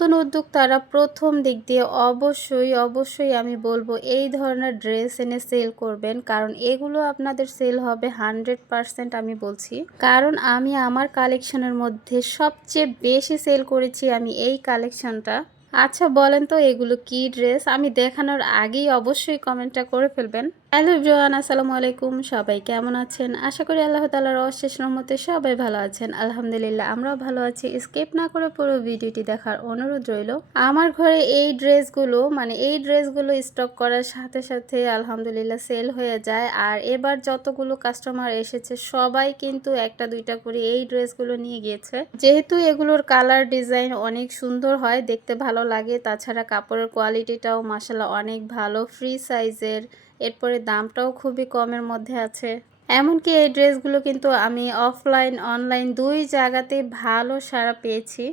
নতুন উদ্যোক্তারা প্রথম দিক দিয়ে অবশ্যই অবশ্যই আমি বলব এই ধরনের ড্রেস এনে সেল করবেন। কারণ এগুলো আপনাদের সেল হবে হানড্রেড পারসেন্ট আমি বলছি। কারণ আমি আমার কালেকশনের মধ্যে সবচেয়ে বেশি সেল করেছি আমি এই কালেকশনটা। আচ্ছা বলেন তো এগুলো কি ড্রেস? আমি দেখানোর আগেই অবশ্যই কমেন্টটা করে ফেলবেন। হ্যালো জোয়ান আসসালামু আলাইকুম। সবাই কেমন আছেন? আশা করি আল্লাহ তালার অশেষ রহমতে সবাই ভালো আছেন। আলহামদুলিল্লাহ, আমরাও ভালো আছি। স্কিপ না করে পুরো ভিডিওটি দেখার অনুরোধ রইল। আমার ঘরে এই ড্রেসগুলো মানে এই ড্রেসগুলো স্টক করার সাথে সাথে আলহামদুলিল্লাহ সেল হয়ে যায়। আর এবার যতগুলো কাস্টমার এসেছে, সবাই কিন্তু একটা দুইটা করে এই ড্রেসগুলো নিয়ে গিয়েছে। যেহেতু এগুলোর কালার ডিজাইন অনেক সুন্দর হয়, দেখতে ভালো লাগে। তাছাড়া কাপড়ের কোয়ালিটিটাও মাসাল্লাহ অনেক ভালো। ফ্রি সাইজের এরপরে দামটাও খুবই কমের মধ্যে আছে। এমনকি এই ড্রেসগুলো কিন্তু আমি অফলাইন, অনলাইন দুই জায়গাতে ভালো সাড়া পেয়েছি।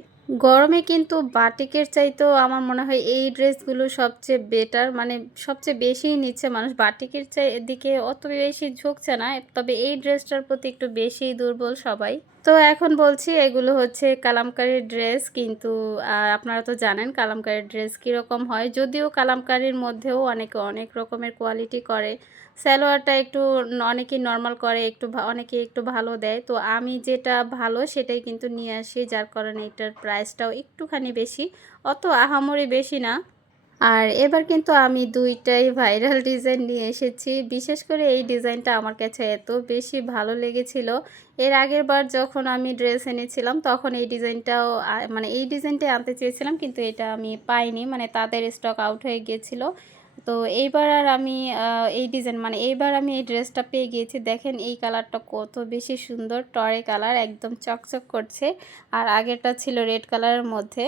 গরমে কিন্তু বাটিকের চাইতেও আমার মনে হয় এই ড্রেসগুলো সবচেয়ে বেটার মানে সবচেয়ে বেশিই নিচ্ছে মানুষ। বাটিকের চাই, দিকে অত বেশি ঝুঁকছে না, তবে এই ড্রেসটার প্রতি একটু বেশিই দুর্বল সবাই। তো এখন বলছি এগুলো হচ্ছে কালামকারীর ড্রেস কিন্তু আপনারা তো জানেন কালামকারীর ড্রেস কীরকম হয়। যদিও কালামকারীর মধ্যেও অনেকে অনেক রকমের কোয়ালিটি করে। সালোয়ারটা একটু অনেকে নর্মাল করে, একটু অনেকে একটু ভালো দেয়। তো আমি যেটা ভালো সেটাই কিন্তু নিয়ে আসি, যার কারণে এটার প্রাইসটাও একটুখানি বেশি। অত আহামরি বেশি না। আর এবার কিন্তু আমি দুইটাই ভাইরাল ডিজাইন নিয়ে এসেছি। বিশেষ করে এই ডিজাইনটা আমার কাছে এত বেশি ভালো লেগেছিল। এর আগের বার যখন আমি ড্রেস এনেছিলাম, তখন এই ডিজাইনটাও মানে এই ডিজাইনটাই আনতে চেয়েছিলাম, কিন্তু এটা আমি পাইনি মানে তাদের স্টক আউট হয়ে গিয়েছিল। তো এইবার আর আমি এই ডিজাইন মানে এইবার আমি এই ড্রেসটা পেয়ে গিয়েছি। দেখেন এই কালারটা কত বেশি সুন্দর, টরে কালার, একদম চকচক করছে। আর আগেরটা ছিল রেড কালারের মধ্যে।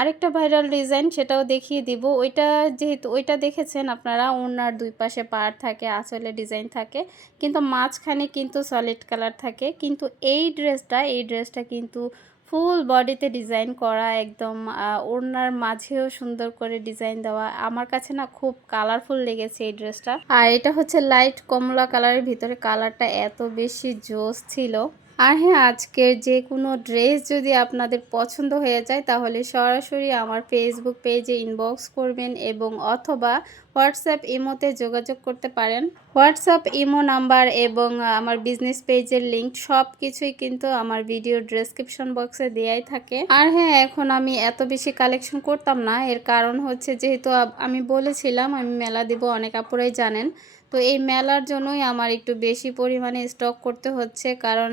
আরেকটা ভাইরাল ডিজাইন সেটাও দেখিয়ে দিব। ওইটা যেহেতু ওইটা দেখেছেন আপনারা ওনার দুই পাশে পাড় থাকে আসলে ডিজাইন থাকে, কিন্তু মাঝখানে কিন্তু সলিড কালার থাকে। কিন্তু এই ড্রেসটা এই ড্রেসটা কিন্তু ফুল বডিতে ডিজাইন করা, একদম ওড়নার মাঝেও সুন্দর করে ডিজাইন দেওয়া। আমার কাছে না খুব কালারফুল লেগেছে এই ড্রেসটা। আর এটা হচ্ছে লাইট কমলা কালারের ভিতরে কালারটা এত বেশি জোস ছিল। আর হ্যাঁ আজকের যে কোনো ড্রেস যদি আপনাদের পছন্দ হয়ে যায়, তাহলে সরাসরি আমার ফেসবুক পেজে ইনবক্স করবেন এবং অথবা হোয়াটসঅ্যাপ ইমোতে যোগাযোগ করতে পারেন। হোয়াটসঅ্যাপ ইমো নাম্বার এবং আমার বিজনেস পেজের লিঙ্ক সব কিছুই কিন্তু আমার ভিডিও ডেসক্রিপশন বক্সে দেয়াই থাকে। আর হ্যাঁ এখন আমি এত বেশি কালেকশন করতাম না। এর কারণ হচ্ছে যেহেতু আমি বলেছিলাম, আমি মেলা দিব, অনেক আপুরাই জানেন। তো এই মেলার জন্যই আমার একটু বেশি পরিমাণে স্টক করতে হচ্ছে। কারণ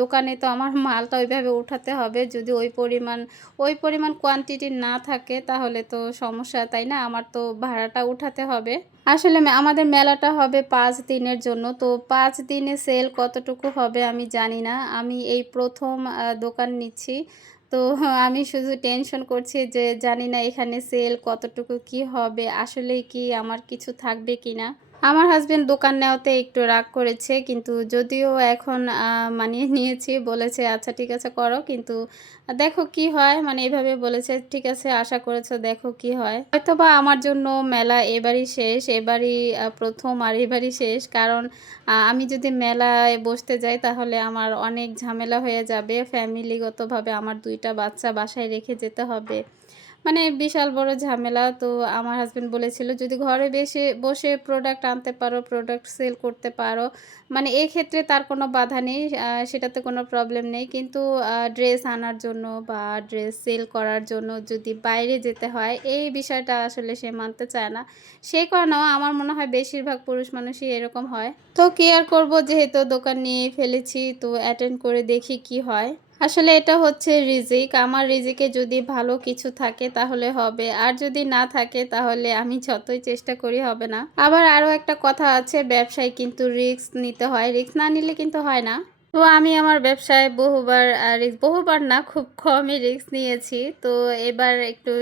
দোকানে তো আমার মালটা ওইভাবে উঠাতে হবে। যদি ওই পরিমাণ ওই পরিমাণ কোয়ান্টিটি না থাকে তাহলে তো সমস্যা, তাই না? আমার তো ভাড়াটা উঠাতে হবে। আসলে আমাদের মেলাটা হবে পাঁচ দিনের জন্য। তো পাঁচ দিনে সেল কতটুকু হবে আমি জানি না। আমি এই প্রথম দোকান নিচ্ছি। তো আমি শুধু টেনশন করছি যে জানি না এখানে সেল কতটুকু কি হবে। আসলে কি আমার কিছু থাকবে কি না আমার হাজবেন্ড দোকান নেওয়াতে একটু রাগ করেছে, কিন্তু যদিও এখন মানিয়ে নিয়েছি, বলেছে আচ্ছা ঠিক আছে, করো। কিন্তু দেখো কি হয় মানে এভাবে বলেছে, ঠিক আছে, আশা করেছ, দেখো কি হয়। হয়তোবা আমার জন্য মেলা এবারই শেষ, এবারই প্রথম আর এবারই শেষ, কারণ আমি যদি মেলায় বসতে যাই, তাহলে আমার অনেক ঝামেলা হয়ে যাবে। ফ্যামিলিগতভাবে আমার দুইটা বাচ্চা বাসায় রেখে যেতে হবে। মানে বিশাল বড় ঝামেলা। তো আমার হাজবেন্ড বলেছিল, যদি ঘরে বেশি, বসে প্রোডাক্ট আনতে পারো প্রোডাক্ট সেল করতে পারো মানে এই ক্ষেত্রে তার কোনো বাধা নেই সেটাতে কোনো প্রবলেম নেই। কিন্তু ড্রেস আনার জন্য বা ড্রেস সেল করার জন্য যদি বাইরে যেতে হয়, এই বিষয়টা আসলে সে মানতে চায় না। সেই কারণেও আমার মনে হয় বেশিরভাগ পুরুষ মানুষই এরকম হয়। তো কি আর করব যেহেতু দোকান নিয়ে ফেলেছি, তো অ্যাটেন্ড করে দেখি কি হয়। আসলে এটা হচ্ছে রিজিক। আমার রিজিকে যদি ভালো কিছু থাকে তাহলে হবে। আর যদি না থাকে তাহলে আমি যতই চেষ্টা করি হবে না। আবার আরও একটা কথা আছে, ব্যবসায় কিন্তু রিস্ক নিতে হয়। রিস্ক না নিলে কিন্তু হয় না। তো আমি আমার ব্যবসায় বহুবার রিস্ক বহুবার না, খুব কমই রিস্ক নিয়েছি। তো এবার একটু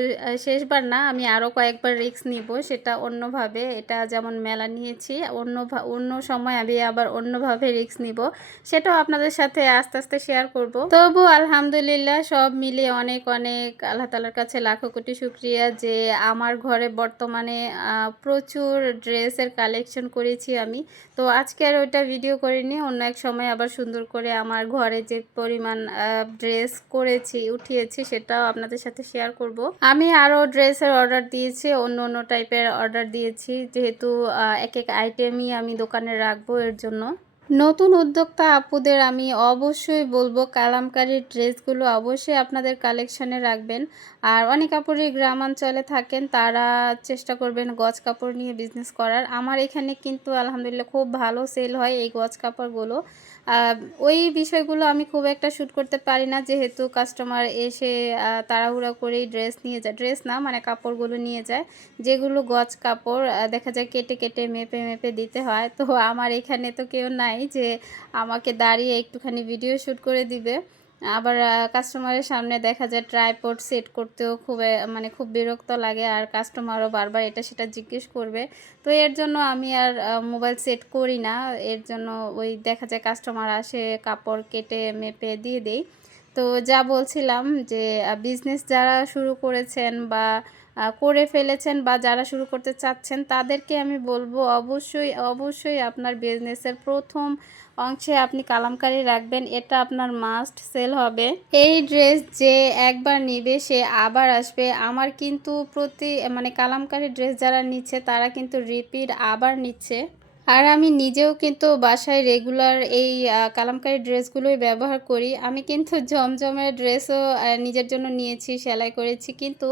শেষবার না, আমি আরও কয়েকবার রিস্ক নিব, সেটা অন্যভাবে। এটা যেমন মেলা নিয়েছি, অন্য অন্য সময় আমি আবার অন্যভাবে রিস্ক নিব। সেটাও আপনাদের সাথে আস্তে আস্তে শেয়ার করব। তবু আলহামদুলিল্লাহ সব মিলে অনেক অনেক আল্লাহ তালার কাছে লাখো কোটি শুক্রিয়া যে আমার ঘরে বর্তমানে প্রচুর ড্রেসের কালেকশন করেছি আমি। তো আজকে আর ওইটা ভিডিও করিনি, অন্য এক সময় আবার সুন্দর সুন্দর করে আমার ঘরে যে পরিমাণ ড্রেস করেছি, উঠিয়েছি সেটাও আপনাদের সাথে শেয়ার করব। আমি আরও ড্রেসের অর্ডার দিয়েছি, অন্য অন্য টাইপের অর্ডার দিয়েছি। যেহেতু এক এক আইটেমই আমি দোকানে রাখব এর জন্য। নতুন উদ্যোক্তা আপুদের আমি অবশ্যই বলব কালামকারীর ড্রেসগুলো অবশ্যই আপনাদের কালেকশনে রাখবেন। আর অনেক কাপড়ই গ্রামাঞ্চলে থাকেন, তারা চেষ্টা করবেন গজ কাপড় নিয়ে বিজনেস করার। আমার এখানে কিন্তু আলহামদুলিল্লাহ খুব ভালো সেল হয় এই গজ কাপড়গুলো। ওই বিষয়গুলো আমি খুব একটা শ্যুট করতে পারি না। যেহেতু কাস্টমার এসে তাড়াহুড়া করেই ড্রেস নিয়ে যায়। ড্রেস না মানে কাপড়গুলো নিয়ে যায়। যেগুলো গজ কাপড় দেখা যায় কেটে কেটে, মেপে মেপে দিতে হয়। তো আমার এখানে তো কেউ নাই যে আমাকে দাঁড়িয়ে একটুখানি ভিডিও শ্যুট করে দিবে। আবার কাস্টমারের সামনে দেখা যায় ট্রাইপড সেট করতেও খুব মানে খুব বিরক্ত লাগে আর কাস্টমারও বারবার এটা সেটা জিজ্ঞেস করবে। তো এর জন্য আমি আর মোবাইল সেট করি না। এর জন্য ওই দেখা যায় কাস্টমার আসে, কাপড় কেটে, মেপে দিয়ে দেই। তো যা বলছিলাম যে বিজনেস যারা শুরু করেছেন বা করে ফেলেছেন বা যারা শুরু করতে চাচ্ছেন, তাদেরকে আমি বলব অবশ্যই অবশ্যই আপনার বিজনেসের প্রথম অংশে আপনি কালামকারি রাখবেন। এটা আপনার মাস্ট সেল হবে। এই ড্রেস যে একবার নিবে, সে আবার আসবে। আমার কিন্তু প্রতি মানে কালামকারি ড্রেস যারা নিচ্ছে, তারা কিন্তু রিপিট আবার নিচ্ছে। আর আমি নিজেও কিন্তু বাসায় রেগুলার এই কালামকারি ড্রেসগুলোই ব্যবহার করি। আমি কিন্তু জমজমের ড্রেসও নিজের জন্য নিয়েছি, সেলাই করেছি। কিন্তু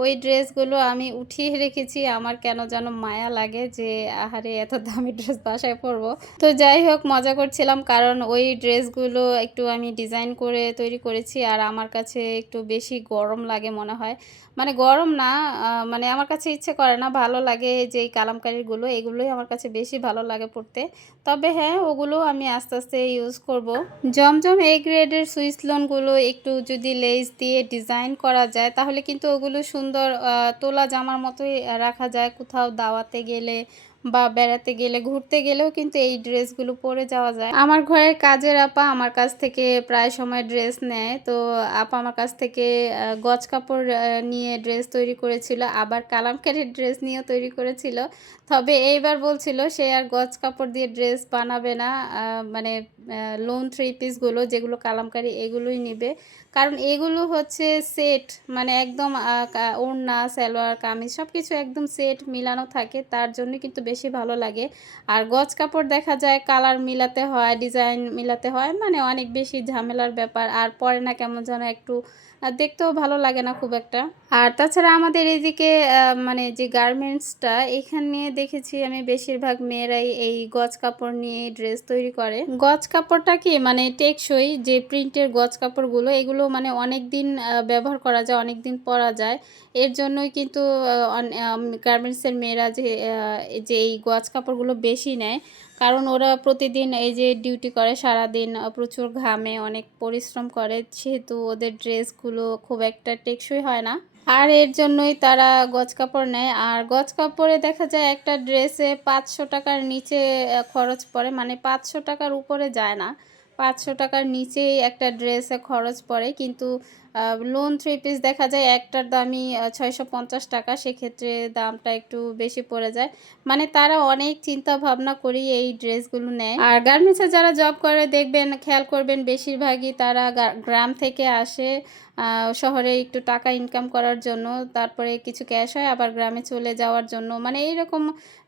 ওই ড্রেসগুলো আমি উঠিয়ে রেখেছি। আমার কেন যেন মায়া লাগে যে, আহারে, এত দামি ড্রেস বাসায় পরবো। তো যাই হোক, মজা করছিলাম কারণ ওই ড্রেসগুলো একটু আমি ডিজাইন করে তৈরি করেছি আর আমার কাছে একটু বেশি গরম লাগে মনে হয়। মানে গরম না মানে আমার কাছে ইচ্ছে করে না, ভালো লাগে যে কালামকারিগুলো, এগুলোই আমার কাছে বেশি ভালো লাগে পড়তে তবে হ্যাঁ ওগুলো আমি আস্তে আস্তে ইউজ করব। জমজম এ গ্রেডের সুইস লোনগুলো একটু যদি লেস দিয়ে ডিজাইন করা যায়, তাহলে কিন্তু ওগুলো সুন্দর আহ, তোলা জামার মতোই রাখা যায়। কোথাও দাওয়াতে গেলে বা বেড়াতে গেলে, ঘুরতে গেলেও কিন্তু এই ড্রেসগুলো পরে যাওয়া যায়। আমার ঘরের কাজের আপা আমার কাছ থেকে প্রায় সময় ড্রেস নেয়। তো আপা আমার কাছ থেকে গজ কাপড় নিয়ে ড্রেস তৈরি করেছিল, আবার কালামকারির ড্রেস নিয়েও তৈরি করেছিল। তবে এইবার বলছিল, সে আর গজ কাপড় দিয়ে ড্রেস বানাবে না। মানে লোন থ্রি পিসগুলো যেগুলো কালামকারি, এগুলোই নিবে। কারণ এগুলো হচ্ছে সেট মানে একদম ওড়না, সালোয়ার, কামিজ সব কিছু একদম সেট মিলানো থাকে। তার জন্য কিন্তু বেশি ভালো লাগে। আর গজ কাপড় দেখা যায় কালার মিলাতে হয়, ডিজাইন মিলাতে হয় মানে অনেক বেশি ঝামেলার ব্যাপার। আর পরে না কেমন যেন একটু আহ, দেখতেও ভালো লাগে না খুব একটা। আর তাছাড়া আমাদের এদিকে মানে যে গার্মেন্টসটা এখানে দেখেছি আমি বেশিরভাগ মেয়েরাই এই গজ কাপড় নিয়ে ড্রেস তৈরি করে। গজ কাপড়টা কি মানে টেকসই যে প্রিন্টের গজ কাপড়গুলো এগুলো মানে অনেক দিন ব্যবহার করা যায় অনেক দিন পরা যায়। এর জন্যই কিন্তু গার্মেন্টসের মেয়েরা যে যে এই গজ কাপড়গুলো বেশি নেয় কারণ ওরা প্রতিদিন এই যে ডিউটি করে সারাদিন প্রচুর ঘামে অনেক পরিশ্রম করে সেহেতু ওদের ড্রেসগুলো খুব একটা টেকসই হয় না। আর এর জন্যই তারা গজ কাপড় নেয়। আর গজ কাপড়ে দেখা যায় একটা ড্রেসে পাঁচশো টাকার নিচে খরচ পড়ে। মানে পাঁচশো টাকার উপরে যায় না। পাঁচশো টাকার নিচেই একটা ড্রেসে খরচ পড়ে। কিন্তু লোন থ্রি পিস দেখা যায়, একটার দামই ছয়শো পঞ্চাশ টাকা, সেক্ষেত্রে দামটা একটু বেশি পড়ে যায়। মানে তারা অনেক চিন্তা ভাবনা করি এই ড্রেসগুলো নেয়। আর গার্মেন্টসে যারা জব করে, দেখবেন, খেয়াল করবেন, বেশিরভাগই তারা গ্রাম থেকে আসে শহরে একটু টাকা ইনকাম করার জন্য, তারপরে কিছু ক্যাশ হয়, আবার গ্রামে চলে যাওয়ার জন্য। মানে এইরকম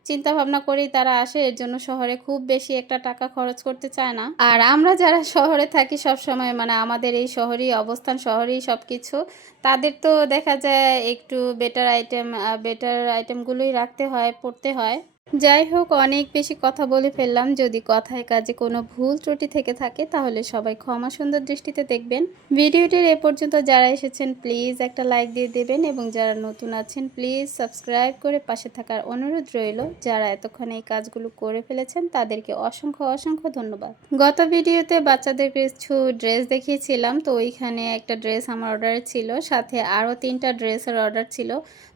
চিন্তা ভাবনা করেই তারা আসে, এর জন্য শহরে খুব বেশি একটা টাকা খরচ করতে চায় না। আর আমরা যারা শহরে থাকি সব সময় মানে আমাদের এই শহরেই অবস্থান, শহরেই সব কিছু তাদের তো দেখা যায় একটু বেটার আইটেম বেটার আইটেমগুলোই রাখতে হয়, পড়তে হয়। যাই হোক, অনেক বেশি কথা বলে ফেললাম। যদি কথায় কাজে কোনো ভুল ত্রুটি থেকে থাকে, তাহলে সবাই ক্ষমা সুন্দর দৃষ্টিতে দেখবেন। ভিডিওটির এ পর্যন্ত যারা এসেছেন প্লিজ একটা লাইক দিয়ে দেবেন এবং যারা নতুন আছেন প্লিজ সাবস্ক্রাইব করে পাশে থাকার অনুরোধ রইল। যারা এতক্ষণ এই কাজগুলো করে ফেলেছেন, তাদেরকে অসংখ্য অসংখ্য ধন্যবাদ। গত ভিডিওতে বাচ্চাদের কিছু ড্রেস দেখিয়েছিলাম। তো ওইখানে একটা ড্রেস আমার অর্ডারে ছিল, সাথে আরও তিনটা ড্রেসের অর্ডার ছিল।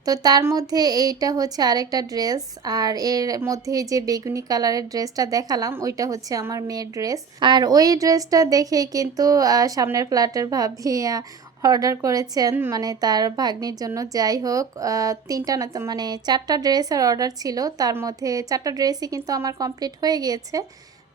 তো তার মধ্যে এইটা হচ্ছে আরেকটা ড্রেস আর এর মধ্যে যে বেগুনি কালারের ড্রেসটা দেখালাম, ওইটা হচ্ছে আমার মেয়ের ড্রেস। আর ওই ড্রেসটা দেখে কিন্তু সামনের ফ্ল্যাটের ভাবি অর্ডার করেছেন মানে তার ভাগ্নির জন্য। যাই হোক তিনটা না মানে চারটা ড্রেসের অর্ডার ছিল। তার মধ্যে চারটা ড্রেসই কিন্তু আমার কমপ্লিট হয়ে গিয়েছে।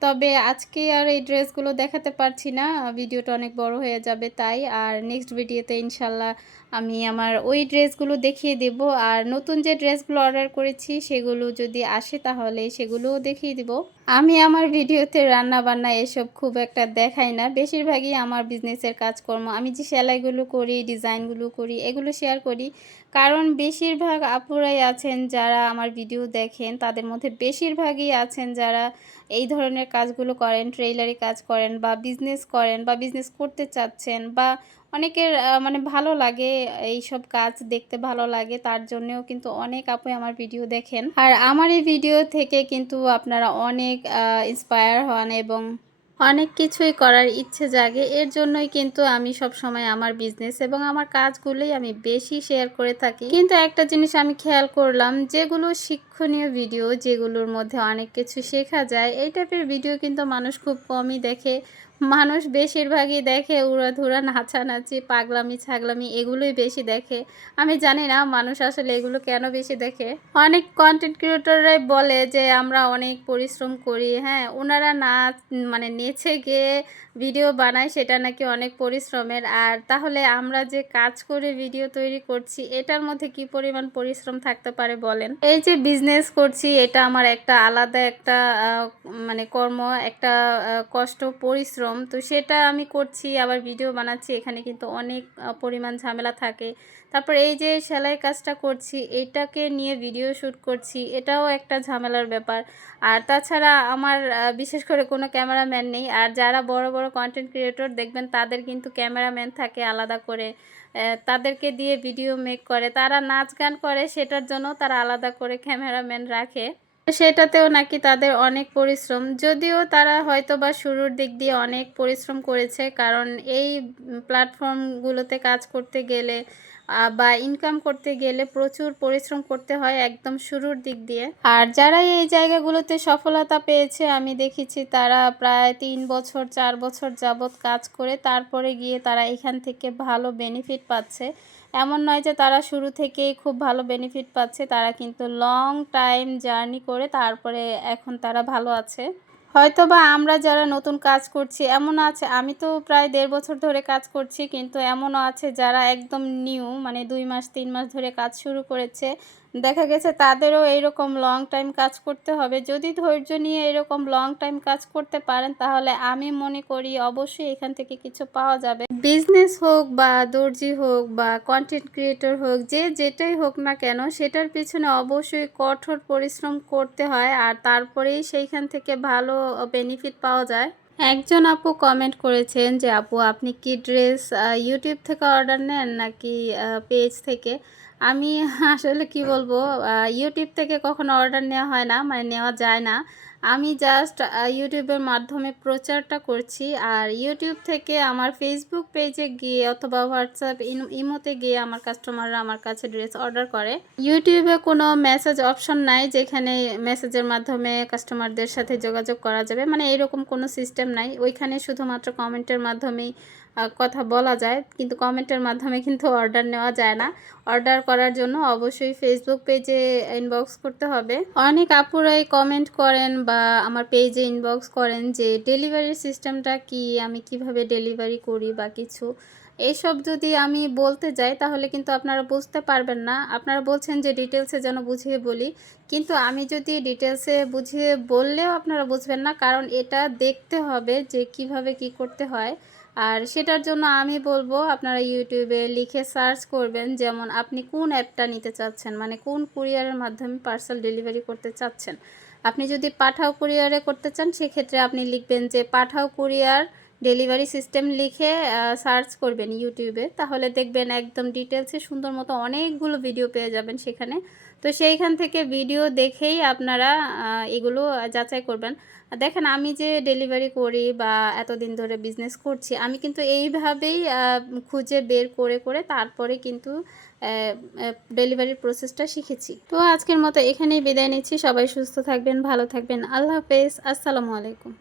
তবে আজকে আর এই ড্রেসগুলো দেখাতে পারছি না। ভিডিওটা অনেক বড় হয়ে যাবে তাই। আর নেক্সট ভিডিওতে ইনশাল্লাহ আমি আমার ওই ড্রেসগুলো দেখিয়ে দেব। আর নতুন যে ড্রেসগুলো অর্ডার করেছি, সেগুলো যদি আসে তাহলে সেগুলোও দেখিয়ে দিব। আমি আমার ভিডিওতে রান্না বান্না এসব খুব একটা দেখাই না। বেশিরভাগই আমার বিজনেসের কাজকর্ম। আমি যে সেলাইগুলো করি ডিজাইনগুলো করি, এগুলো শেয়ার করি। কারণ বেশিরভাগ আপুরাই আছেন যারা আমার ভিডিও দেখেন, তাদের মধ্যে বেশিরভাগই আছেন যারা এই ধরনের কাজগুলো করেন ট্রেইলারি কাজ করেন বা বিজনেস করেন বা বিজনেস করতে চাচ্ছেন বা অনেকের মানে ভালো লাগে এই সব কাজ দেখতে ভালো লাগে, তার জন্যও কিন্তু অনেক আপুই আমার ভিডিও দেখেন। আর আমার এই ভিডিও থেকে কিন্তু আপনারা অনেক ইন্সপায়ার হন এবং অনেক কিছুই করার ইচ্ছে জাগে। এর জন্যই কিন্তু আমি সব সময় আমার বিজনেস এবং আমার কাজগুলোই আমি বেশি শেয়ার করে থাকি। কিন্তু একটা জিনিস আমি খেয়াল করলাম, যেগুলো শিক্ষণীয় ভিডিও যেগুলোর মধ্যে অনেক কিছু শেখা যায়, এই টাইপের ভিডিও কিন্তু মানুষ খুব কমই দেখে। মানুষ বেশিরভাগই দেখে উড়াধুরা, নাচানাচি, পাগলামি, ছাগলামি এগুলোই বেশি দেখে। আমি জানি না মানুষ আসলে এগুলো কেন বেশি দেখে। অনেক কন্টেন্ট ক্রিয়েটররাই বলে যে, আমরা অনেক পরিশ্রম করি। হ্যাঁ ওনারা নাচ মানে নেচে গিয়ে ভিডিও বানায় সেটা নাকি অনেক পরিশ্রমের। আর তাহলে আমরা যে কাজ করে ভিডিও তৈরি করছি, এটার মধ্যে কি পরিমাণ পরিশ্রম থাকতে পারে বলেন? এই যে বিজনেস করছি, এটা আমার একটা আলাদা একটা মানে কর্ম, একটা কষ্ট, পরিশ্রম। পরিশ্রম তো সেটা আমি করছি, আবার ভিডিও বানাচ্ছি। এখানে কিন্তু অনেক পরিমাণ ঝামেলা থাকে। তারপর এই যে সেলাই কাজটা করছি, এটাকে নিয়ে ভিডিও শ্যুট করছি, এটাও একটা ঝামেলার ব্যাপার। আর তাছাড়া আমার বিশেষ করে কোনো ক্যামেরাম্যান নেই। আর যারা বড় বড় কন্টেন্ট ক্রিয়েটর দেখবেন, তাদের কিন্তু ক্যামেরাম্যান থাকে আলাদা করে। তাদেরকে দিয়ে ভিডিও মেক করে। তারা নাচ গান করে, সেটার জন্য তারা আলাদা করে ক্যামেরাম্যান রাখে। সেটাতেও নাকি তাদের অনেক পরিশ্রম। যদিও তারা হয়তো বা শুরুর দিক দিয়ে অনেক পরিশ্রম করেছে, কারণ এই প্ল্যাটফর্মগুলোতে কাজ করতে গেলে বা ইনকাম করতে গেলে প্রচুর পরিশ্রম করতে হয় একদম শুরুর দিক দিয়ে। আর যারা এই জায়গাগুলোতে সফলতা পেয়েছে, আমি দেখেছি তারা প্রায় তিন বছর, চার বছর যাবৎ কাজ করে, তারপরে গিয়ে তারা এখান থেকে ভালো বেনিফিট পাচ্ছে। এমন নয় যে তারা শুরু থেকেই খুব ভালো বেনিফিট পাচ্ছে, তারা কিন্তু লং টাইম জার্নি করে তারপরে এখন তারা ভালো আছে। হয়তো বা আমরা যারা নতুন কাজ করছি, এমন আছে, আমি তো প্রায় দেড় বছর ধরে কাজ করছি, কিন্তু এমনও আছে যারা একদম নিউ মানে দুই মাস, তিন মাস ধরে কাজ শুরু করেছে। দেখা গেছে তাদেরও এইরকম লং টাইম কাজ করতে হবে। যদি ধৈর্য নিয়ে এরকম লং টাইম কাজ করতে পারেন, তাহলে আমি মনে করি অবশ্যই এখান থেকে কিছু পাওয়া যাবে। বিজনেস হোক বা দর্জি হোক বা কন্টেন্ট ক্রিয়েটর হোক, যে যেটাই হোক না কেন, সেটার পিছনে অবশ্যই কঠোর পরিশ্রম করতে হয় আর তারপরেই সেইখান থেকে ভালো বেনিফিট পাওয়া যায়। একজন আপু কমেন্ট করেছেন যে, আপু, আপনি কি ড্রেস ইউটিউব থেকে অর্ডার নেন নাকি পেজ থেকে? আমি আসলে কি বলব ইউটিউব থেকে কখনো অর্ডার নেওয়া হয় না মানে নেওয়া যায় না। আমি জাস্ট ইউটিউবের মাধ্যমে প্রচারটা করছি। আর ইউটিউব থেকে আমার ফেসবুক পেজে গিয়ে অথবা হোয়াটসঅ্যাপ ইমোতে গিয়ে আমার কাস্টমাররা আমার কাছে ড্রেস অর্ডার করে। ইউটিউবে কোনো মেসেজ অপশন নাই, যেখানে মেসেজের মাধ্যমে কাস্টমারদের সাথে যোগাযোগ করা যাবে। মানে এরকম কোনো সিস্টেম নাই। ওইখানে শুধুমাত্র কমেন্টের মাধ্যমেই কথা বলা যায়। কিন্তু কমেন্টের মাধ্যমে কিন্তু অর্ডার নেওয়া যায় না। অর্ডার করার জন্য অবশ্যই ফেসবুক পেজে ইনবক্স করতে হবে। অনেক আপুরাই কমেন্ট করেন বা আমার পেজে ইনবক্স করেন যে ডেলিভারি সিস্টেমটা কি? আমি কীভাবে ডেলিভারি করি বা কিছু? এইসব যদি আমি বলতে যাই, তাহলে কিন্তু আপনারা বুঝতে পারবেন না। আপনারা বলছেন যে ডিটেলসে যেন বুঝিয়ে বলি। কিন্তু আমি যদি ডিটেলসে বুঝিয়ে বললেও আপনারা বুঝবেন না, কারণ এটা দেখতে হবে যে, কীভাবে কি করতে হয়। আর সেটার জন্য আমি বলব আপনারা ইউটিউবে লিখে সার্চ করবেন যেমন আপনি কোন অ্যাপটা নিতে চাচ্ছেন মানে কোন কুরিয়ারের মাধ্যমে পার্সেল ডেলিভারি করতে চাচ্ছেন। আপনি যদি পাঠাও কুরিয়ারে করতে চান, সেক্ষেত্রে আপনি লিখবেন যে পাঠাও কুরিয়ার ডেলিভারি সিস্টেম লিখে সার্চ করবেন ইউটিউবে তাহলে দেখবেন একদম ডিটেলসে সুন্দর মতো অনেকগুলো ভিডিও পেয়ে যাবেন সেখানে। তো সেইখান থেকে ভিডিও দেখেই আপনারা এগুলো যাচাই করবেন। দেখেন আমি যে ডেলিভারি করি বা এতদিন ধরে বিজনেস করছি, আমি কিন্তু এইভাবেই খুঁজে বের করে করে তারপরে কিন্তু ডেলিভারির প্রসেসটা শিখেছি। তো আজকের মতো এখানেই বিদায় নিচ্ছি। সবাই সুস্থ থাকবেন, ভালো থাকবেন। আল্লাহ হাফেজ। আসসালামু আলাইকুম।